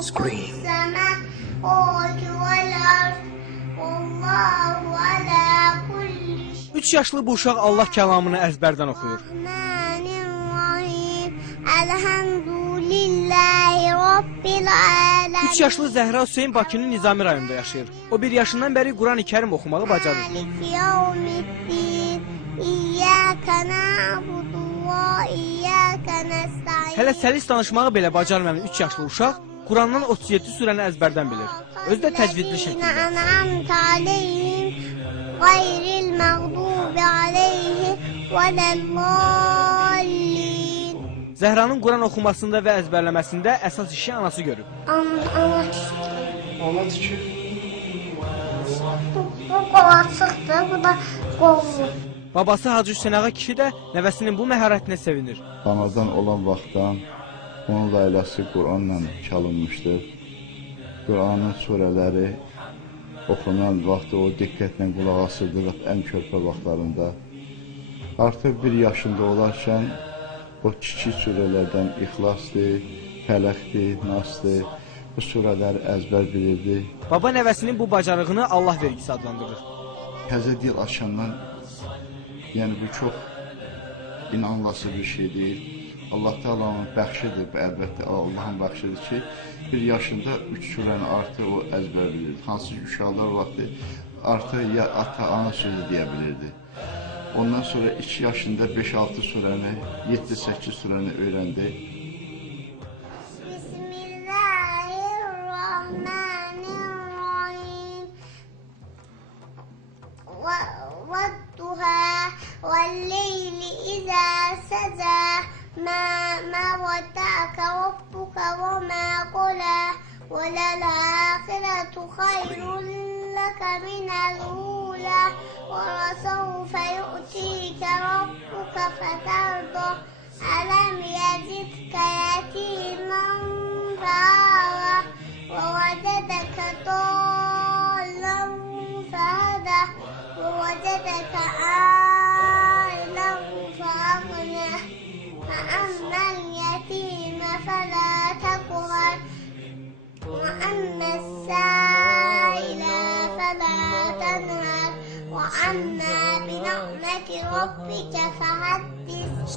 Scream. 3 yaşlı bu uşaq Allah kəlamını əzbərdən oxuyur. 3 yaşlı Zəhra Hüseyin Bakının Nizami rayonunda yaşayır. O 1 yaşından bəri Quran-ı Kərim oxumağı bacarır. Hələ səlis danışmağı belə bacarmayan 3 yaşlı uşaq Qurandan 37 surəni əzbərdən bilir. Özü də təcvidli şəkildə. Zəhranın Quran oxumasında və əzbərləməsində əsas işi anası görüb. Ana tükür. Bu qolacıqdır, bu da qollu. Babası Hacı Hüseyin Ağa kişi də nəvəsinin bu məharətinə sevinir. Anadan olan vaxtdan onun layləsi Quranla çalınmışdır. Quranın surələri oxunan vaxtı o diqqətlə qulaq asırdıq ən körpə vaxtlarında. Artıq 1 yaşında olarkən o kiçik surələrdən İxlasdır, Fələqdir, Nasdır, bu surələri əzbər bilirdi. Baba nəvəsinin bu bacarığını Allah vergisi adlandırır. Təzə dil açandan, yəni bu çox inanılası bir şey deyil. Allah Taala'nın bəxşidir, əlbəttə Allahın bəxşidir ki, 1 yaşında 3 surəni artıq o əzbər bilirdi. Hansı ki, uşaqlar vaxtı artıq ya ata, ana sözü deyə bilirdi. Ondan sonra 2 yaşında 5-6 surəni, 7-8 surəni öyrəndi. Bismillahirrahmanirrahim. وَالضُّحَى وَاللَّيْلِ إِذَا سَجَى مَا وَدَّعَكَ رَبُّكَ وَمَا قَلَى وَلَلْآخِرَةُ خَيْرٌ لَكَ مِنَ الْأُولَى وَلَسَوْفَ يُؤْتِيكَ رَبُّكَ فَتَرْضَىٰ أَلَمْ يَجِدْكَ يَتِيمًا فَآوَىٰ وَوَجَدَكَ ضَالًّا فَهَدَىٰ وَوَجَدَكَ عَائِلًا فَأَغْنَىٰ فَأَمَّا الْيَتِيمَ فَلَا تَقْهَرْ وَأَمَّا السَّائِلَ فَلَا تَنْهَرْ وَأَمَّا بِنِعْمَةِ رَبِّكَ فَحَدِّثْ